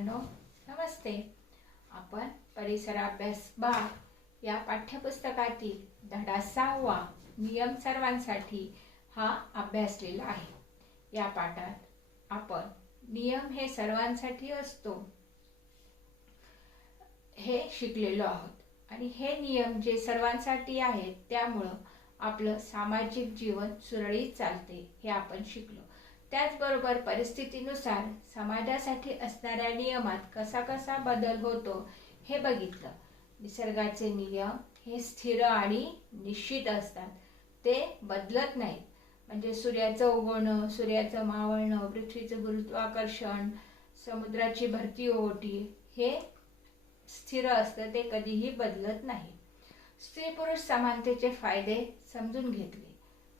मुलांनो, नमस्ते. आपण परिसर अभ्यास बाग या पाठ्यपुस्तकातील धडा 6वा नियम सर्वांसाठी हा अभ्यासलेला आहे. या पाठात आपण नियम हे सर्वांसाठी असतो हे शिकलेलो आहोत आणि हे नियम जे सर्वांसाठी आहेत त्यामुळे आपलं सामाजिक जीवन सुरळीत चालते हे आपण शिकलो. त्याचबरोबर परिस्थितीनुसार समाजासाठी असणाऱ्या नियमात कसा कसा बदल होतो हे बघितलं. निसर्गाचे नियम हे स्थिर आणि निश्चित असतात, ते बदलत नाहीत. म्हणजे सूर्याचं उगवणं, सूर्याचं मावळणं, पृथ्वीचं गुरुत्वाकर्षण, समुद्राची भरती ओहोटी हे स्थिर असतं, ते कधीही बदलत नाही. स्त्री पुरुष समानतेचे फायदे समजून घेतले.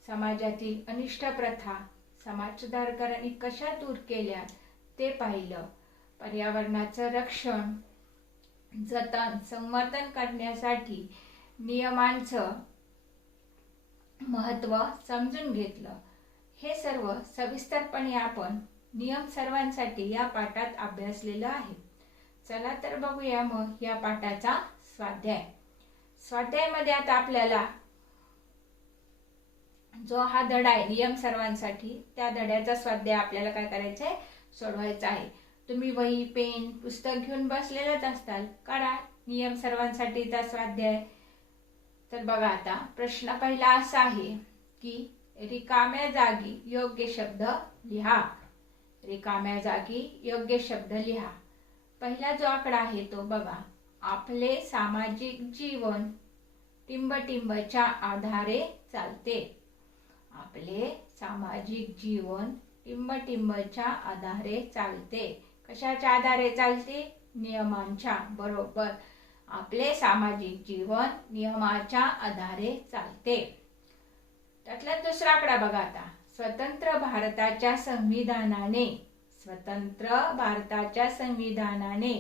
समाजातील अनिष्ट प्रथा समाज सुधारकांनी कशा दूर केल्या ते पाहिलं. पर्यावरणाचं रक्षण, जतन, संवर्धन करण्यासाठी नियमांचं महत्त्व समजून घेतलं. हे सर्व सविस्तरपणे आपण नियम सर्वांसाठी या पाठात अभ्यासलेलं आहे. चला तर बघूया मग या पाठाचा स्वाध्याय. स्वाध्यायामध्ये आता आपल्याला जो हा धडा आहे नियम सर्वांसाठी, त्या धड्याचा स्वाध्याय आपल्याला काय करायचं आहे, सोडवायचा आहे. तुम्ही वही, पेन, पुस्तक घेऊन बसलेलेच असताल. करा नियम सर्वांसाठीचा स्वाध्याय. तर बघा, आता प्रश्न पहिला असा आहे की रिकाम्या जागी योग्य शब्द लिहा. रिकाम्या जागी योग्य शब्द लिहा. पहिला जो आकडा आहे तो बघा, आपले सामाजिक जीवन टिंबटिंबच्या आधारे चालते. आपले सामाजिक जीवन टिंबटिंबच्या आधारे चालते. कशाच्या आधारे चालते? नियमांच्या. बरोबर, आपले सामाजिक जीवन नियमाच्या आधारे चालते. त्यातला दुसरा आकडा बघा आता, स्वतंत्र भारताच्या संविधानाने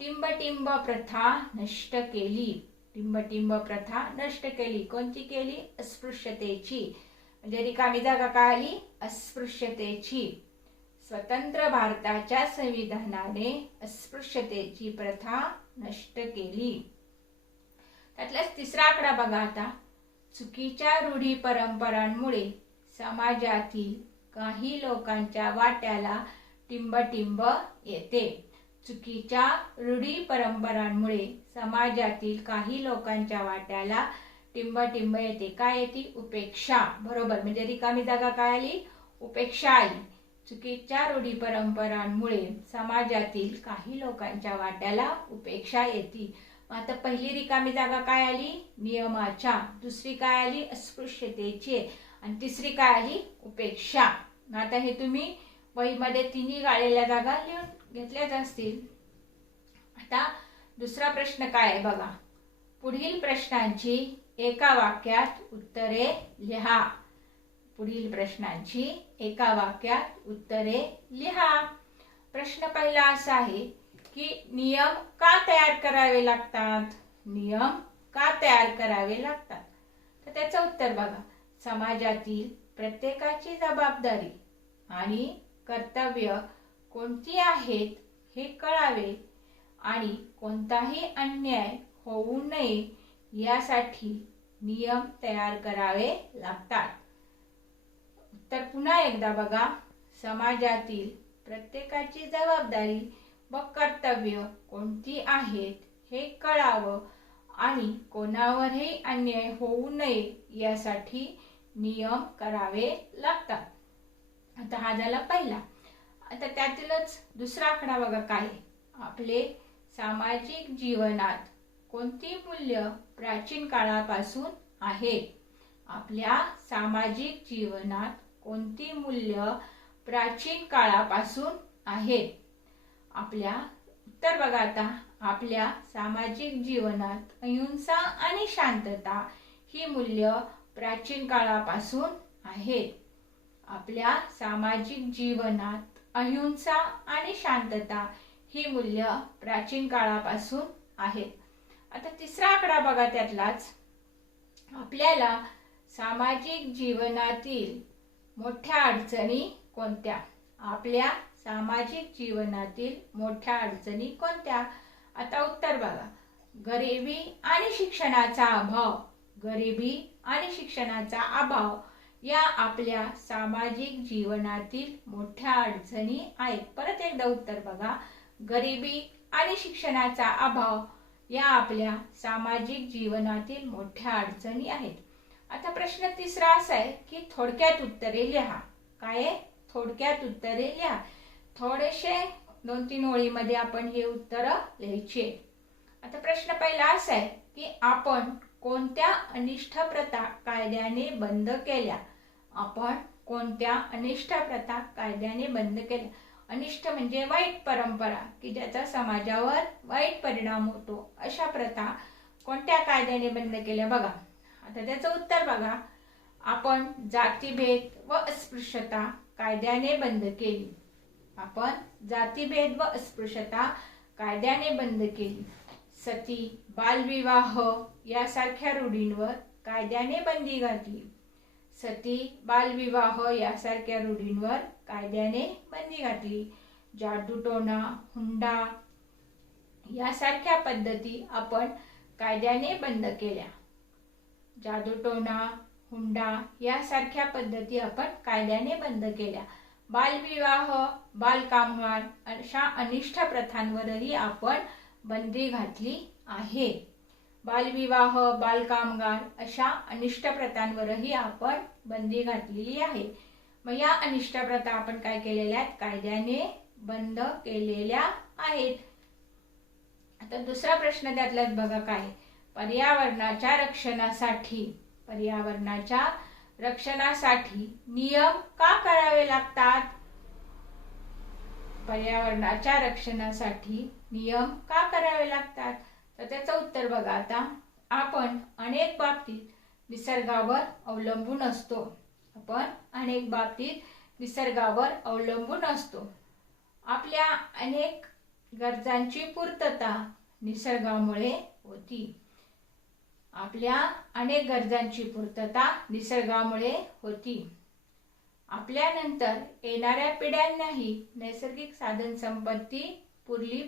टिंबटिंब प्रथा नष्ट केली. टिंबटिंब प्रथा नष्ट केली. कोणती केली? अस्पृश्यतेची. म्हणजे रिकामी जागा काय आली? अस्पृश्यतेची. स्वतंत्र भारताच्या संविधानाने अस्पृश्यतेची प्रथा नष्ट केली. त्यातलाच तिसरा आकडा बघा आता, चुकीच्या रूढी परंपरांमुळे समाजातील काही लोकांच्या वाट्याला टिंबटिंब येते. चुकीच्या रूढी परंपरांमुळे समाजातील काही लोकांच्या वाट्याला टिंबटिंब येते. काय येते? उपेक्षा. बरोबर, म्हणजे रिकामी जागा काय आली? उपेक्षा आली. चुकीच्या रूढी परंपरांमुळे समाजातील काही लोकांच्या वाट्याला उपेक्षा येते. आता पहिली रिकामी जागा काय आली? नियमाच्या. दुसरी काय आली? अस्पृश्यतेची. आणि तिसरी काय आली? उपेक्षा. आता हे तुम्ही वहीमध्ये तिन्ही गाळलेल्या जागा लिहून घेतल्याच असतील. आता दुसरा प्रश्न काय आहे बघा, पुढील प्रश्नांची एका वाक्यात उत्तरे लिहा. पुढील प्रश्नांची एका वाक्यात उत्तरे लिहा. प्रश्न पहिला असा आहे की नियम का तयार करावे लागतात? नियम का तयार करावे लागतात? तर त्याचं उत्तर बघा, समाजातील प्रत्येकाची जबाबदारी आणि कर्तव्य कोणती आहेत हे कळावे आणि कोणताही अन्याय होऊ नये यासाठी नियम तयार करावे लागतात. तर पुन्हा एकदा बघा, समाजातील प्रत्येकाची जबाबदारी व कर्तव्य कोणती आहेत हे कळावं आणि कोणावरही अन्याय होऊ नये यासाठी नियम करावे लागतात. आता हा झाला पहिला. आता त्यातीलच दुसरा आकडा बघा काय, आपले सामाजिक जीवनात कोणती मूल्य प्राचीन काळापासून आहेत? आपल्या सामाजिक जीवनात कोणती मूल्य प्राचीन काळापासून आहेत? आपल्या उत्तर बघा आता, आपल्या सामाजिक जीवनात अहिंसा आणि शांतता ही मूल्य प्राचीन काळापासून आहेत. आपल्या सामाजिक जीवनात अहिंसा आणि शांतता ही मूल्य प्राचीन काळापासून आहेत. आता तिसरा आकडा बघा त्यातलाच, आपल्याला सामाजिक जीवनातील मोठ्या अडचणी कोणत्या? आपल्या सामाजिक जीवनातील मोठ्या अडचणी कोणत्या? आता उत्तर बघा. गरिबी आणि शिक्षणाचा अभाव. गरिबी आणि शिक्षणाचा अभाव या आपल्या सामाजिक जीवनातील मोठ्या अडचणी आहेत. परत एकदा उत्तर बघा. गरिबी आणि शिक्षणाचा अभाव या आपल्या सामाजिक जीवनातील मोठ्या अडचणी आहेत. आता प्रश्न तिसरा असा आहे की थोडक्यात उत्तरे लिहा. काय? थोडक्यात उत्तरे लिहा. थोडेसे 2-3 ओळीमध्ये आपण हे उत्तर लिहायचे. आता प्रश्न पहिला असा आहे की आपण कोणत्या अनिष्ट प्रथा कायद्याने बंद केल्या? आपण कोणत्या अनिष्ट प्रथा कायद्याने बंद केल्या? अनिष्ट म्हणजे वाईट परंपरा की ज्याचा समाजावर वाईट परिणाम होतो, अशा प्रथा कोणत्या कायद्याने बंद केल्या बघा. आता त्याचं उत्तर बघा. आपण जातीभेद व अस्पृश्यता कायद्याने बंद केली. आपण जातीभेद व अस्पृश्यता कायद्याने बंद केली. सती, बालविवाह यासारख्या रूढींवर कायद्याने बंदी घातली. सती, बालविवाह यासारख्या रूढींवर कायद्याने बंदी घातली. जादूटोणा, हुंडा यासारख्या पद्धती आपण कायद्याने बंद केल्या. जादूटोणा, हुंडा यासारख्या पद्धती आपण कायद्याने बंद केल्या. बालविवाह, बालकामगार अशा अनिष्ट प्रथांवरही आपण बंदी घातली आहे. बालविवाह, बालकामगार अशा अनिष्ट प्रथांवरही आपण बंदी घातलेली आहे. मग या अनिष्ट प्रथा आपण काय केलेल्या आहेत? कायद्याने बंद केलेल्या आहेत. आता दुसरा प्रश्न त्यातलाच बघा काय? पर्यावरणाच्या रक्षणासाठी नियम का करावे लागतात? पर्यावरणाच्या रक्षणासाठी नियम का करावे लागतात? तर त्याचं उत्तर बघा. आता आपण अनेक बाबतीत निसर्गावर अवलंबून असतो. अवलंबून असतो. आपल्या अनेक गरजांची पूर्तता निसर्गामुळे होती. आपल्यानंतर येणाऱ्या पिढ्यांनाही नैसर्गिक साधन संपत्ती पुरली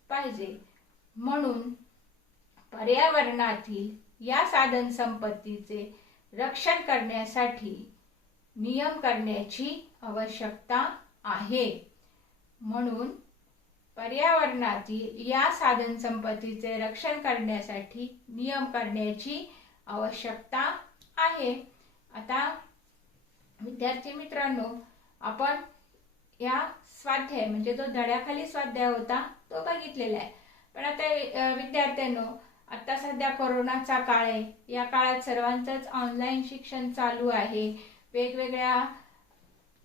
पाहिजे. म्हणून पर्यावरणातील या साधन संपत्तीचे रक्षण करण्यासाठी नियम करण्याची आवश्यकता आहे. आता विद्यार्थी मित्रांनो, आपण या स्वाध्याय म्हणजे जो धड्याखाली स्वाध्याय होता तो बघितलेला आहे. पण आता विद्यार्थ्यांनो, आता सध्या कोरोनाचा काळ आहे. या काळात सर्वांचंच ऑनलाईन शिक्षण चालू आहे. वेगवेगळ्या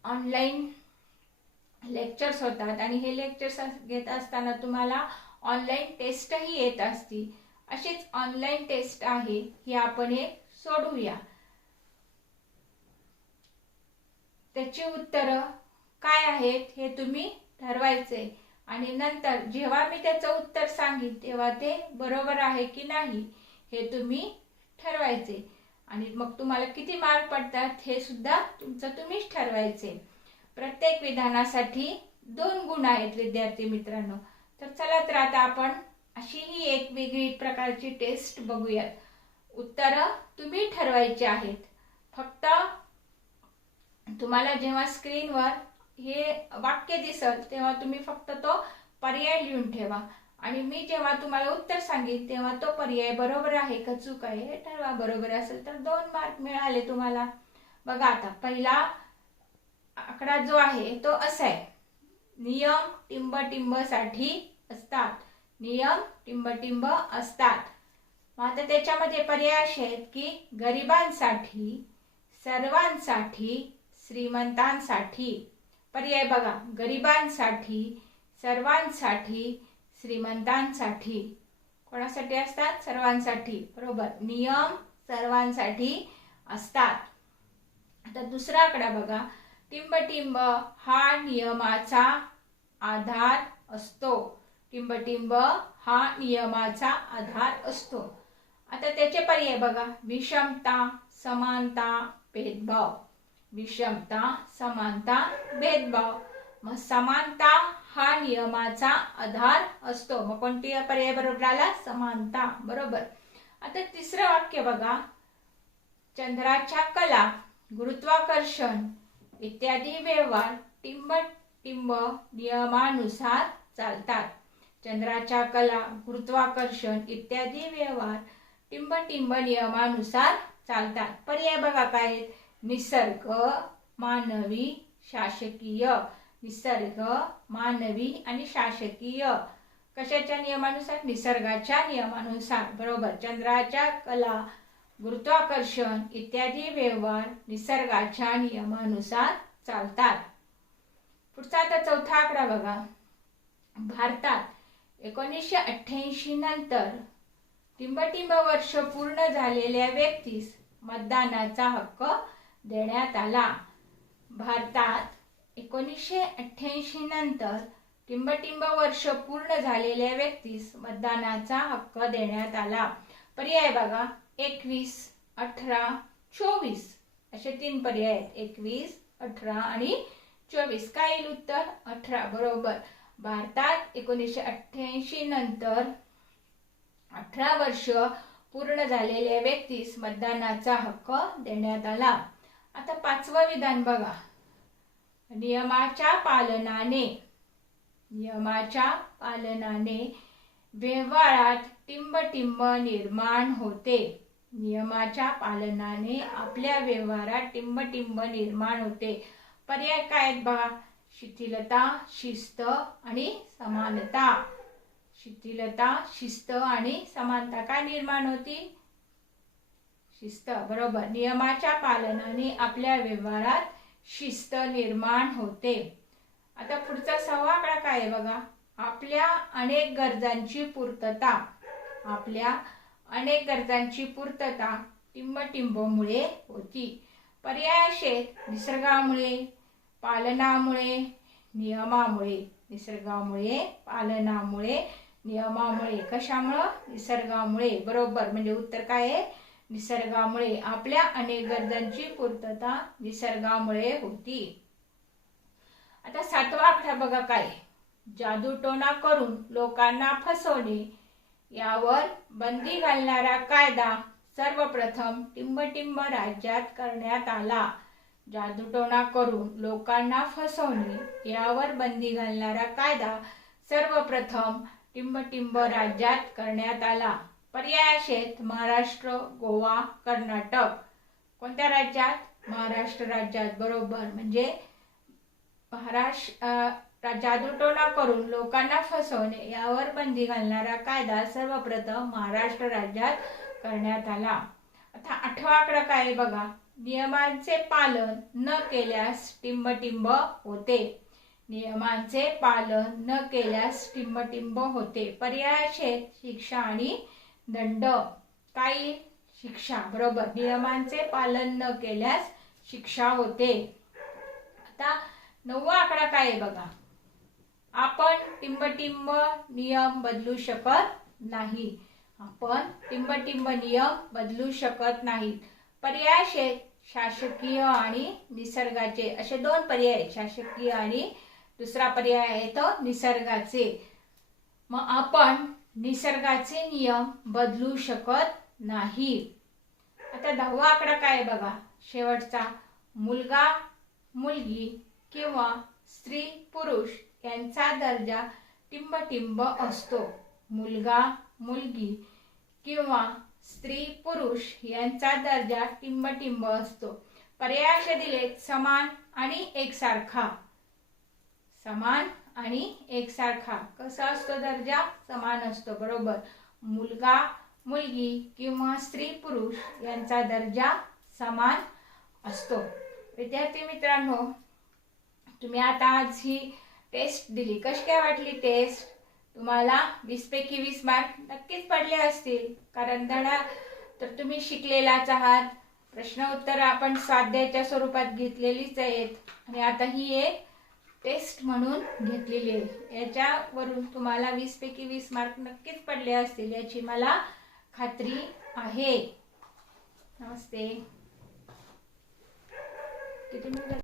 ऑनलाईन लेक्चर्स होतात आणि हे लेक्चर्स घेत असताना तुम्हाला ऑनलाईन टेस्टही येत असती. अशीच ऑनलाईन टेस्ट आहे, ही आपण एक सोडवूया. त्याची उत्तरं काय आहेत हे तुम्ही ठरवायचे आणि नंतर जेव्हा मी त्याचं उत्तर सांगेन तेव्हा ते बरोबर आहे की नाही हे तुम्ही ठरवायचे. आणि मग तुम्हाला किती मार्क पडतात हे सुद्धा तुम्हीच ठरवायचे. प्रत्येक विधानासाठी 2 गुण आहेत विद्यार्थी मित्रांनो. तर चला तर आता आपण अशी ही एक वेगळी प्रकारची टेस्ट बघूयात. उत्तरं तुम्ही ठरवायची आहेत. फक्त तुम्हाला जेव्हा स्क्रीनवर हे वाक्य दिसेल तेव्हा तुम्ही फक्त तो पर्याय लिहून ठेवा आणि मी जेव्हा तुम्हाला उत्तर सांगेन तेव्हा तो पर्याय बरोबर आहे का चूक आहे हे ठरवा. बरोबर असेल तर 2 मार्क मिळाले तुम्हाला. बघा आता पहिला आकडा जो आहे तो असा आहे. नियम टिंब असतात. मग आता त्याच्यामध्ये पर्याय असे आहेत की गरिबांसाठी, सर्वांसाठी, श्रीमंतांसाठी. पर्याय बघा. गरिबांसाठी, सर्वांसाठी, श्रीमंतांसाठी. कोणासाठी असतात? सर्वांसाठी. बरोबर. नियम सर्वांसाठी असतात. आता दुसरा आकडा बघा. टिंब हा नियमाचा आधार असतो. आता त्याचे पर्याय बघा. विषमता, समानता भेदभाव, विषमता समानता भेदभाव। मग समानता हा नियमाचा आधार असतो। मग कोणती पर्याय बरोबर आला? समानता, बरोबर। आता तिसरं वाक्य बघा, चंद्राच्या कला, गुरुत्वाकर्षण इत्यादी व्यवहार टिंब नियमानुसार चालतात। चंद्राच्या कला, गुरुत्वाकर्षण इत्यादी व्यवहार टिंब नियमानुसार चालतात। पर्याय बघा काय? निसर्ग, मानवी, शासकीय। निसर्ग, मानवी आणि शासकीय। कशाच्या नियमानुसार? निसर्गाच्या नियमानुसार, बरोबर। चंद्राच्या कला, गुरुत्वाकर्षण इत्यादी व्यवहार निसर्गाच्या नियमानुसार चालतात। पुढचा आता चौथा आकडा बघा, भारतात 1988 नंतर टिंब वर्ष पूर्ण झालेल्या व्यक्तीस मतदानाचा हक्क देण्यात आला। भारतात 1988 नंतर टिंब वर्ष पूर्ण झालेल्या व्यक्तीस मतदानाचा हक्क देण्यात आला। पर्याय बघा, 21, 18, 24 असे 3 पर्याय आहेत। 21, 18 आणि 24। काय येईल उत्तर? 18, बरोबर। भारतात 1988 नंतर 18 वर्ष पूर्ण झालेल्या व्यक्तीस मतदानाचा हक्क देण्यात आला। आता पाचवं विधान बघा, नियमाच्या पालनाने व्यवहारात टिंब निर्माण होते। नियमाच्या पालनाने आपल्या व्यवहारात टिंब निर्माण होते। पर्याय काय आहेत बघा? शिथिलता, शिस्त आणि समानता। शिथिलता, शिस्त आणि समानता। काय निर्माण होती? शिस्त, बरोबर। नियमाच्या पालनाने आपल्या व्यवहारात शिस्त निर्माण होते। आता पुढचा 6वा आकडा काय आहे बघा, आपल्या अनेक गरजांची पूर्तता। आपल्या अनेक गरजांची पूर्तता टिंबमुळे होती। पर्याय आहेत निसर्गामुळे, पालनामुळे, नियमामुळे। निसर्गामुळे, पालनामुळे, नियमामुळे। कशामुळे? निसर्गामुळे, बरोबर। म्हणजे उत्तर काय आहे? निसर्गामुळे। आपल्या अनेक गरजांची पूर्तता निसर्गामुळे होती। आता 7वा आकडा बघा काय, जादूटोणा करून लोकांना फसवणे यावर बंदी घालणारा कायदा सर्वप्रथम टिंब राज्यात करण्यात आला। जादूटोणा करून लोकांना फसवणे यावर बंदी घालणारा कायदा सर्वप्रथम टिंब राज्यात करण्यात आला। पर्याय आहेत महाराष्ट्र, गोवा, कर्नाटक। कोणत्या राज्यात? महाराष्ट्र राज्यात, बरोबर। म्हणजे जादूटोणा करून लोकांना फसवणे यावर बंदी घालणारा कायदा सर्वप्रथम महाराष्ट्र राज्यात करण्यात आला। आता 8वा आकडा काय आहे बघा, नियमांचे पालन न केल्यास टिंब होते। नियमांचे पालन न केल्यास टिंब होते। पर्याय आहेत शिक्षा आणि दंड। काय? शिक्षा, बरोबर। नियमांचे पालन न केल्यास शिक्षा होते। आता 9वा आकडा काय आहे बघा, आपण टिंब नियम बदलू शकत नाही। आपण टिंब नियम बदलू शकत नाही। पर्याय आहेत शासकीय आणि निसर्गाचे। असे 2 पर्याय आहेत, शासकीय आणि दुसरा पर्याय आहे तो निसर्गाचे। मग आपण निसर्गाचे नियम बदलू शकत नाही। आता 10वा आकडा काय आहे बघा, शेवटचा, मुलगा, मुलगी किंवा स्त्री पुरुष यांचा दर्जा टिंब असतो। मुलगा, मुलगी किंवा स्त्री पुरुष यांचा दर्जा टिंब असतो। पर्याय असे दिलेत, समान आणि एकसारखा। समान आणि एकसारखा। कसा असतो दर्जा? समान असतो, बरोबर। मुलगा, मुलगी किंवा स्त्री पुरुष यांचा दर्जा समान असतो। विद्यार्थी मित्रांनो, तुम्ही आता आज ही टेस्ट दिली, कशी काय वाटली टेस्ट? तुम्हाला 20 पैकी 20 मार्क नक्कीच पडले असतील, कारण धडा तर तुम्ही शिकलेलाच आहात। प्रश्न उत्तर आपण स्वाध्यायाच्या स्वरूपात घेतलेलीच आहेत आणि आता ही एक टेस्ट म्हणून घेतलेली आहे। याच्यावरून तुम्हाला 20 पैकी 20 मार्क नक्कीच पडले असतील याची मला खात्री आहे। नमस्ते। किती मिनिट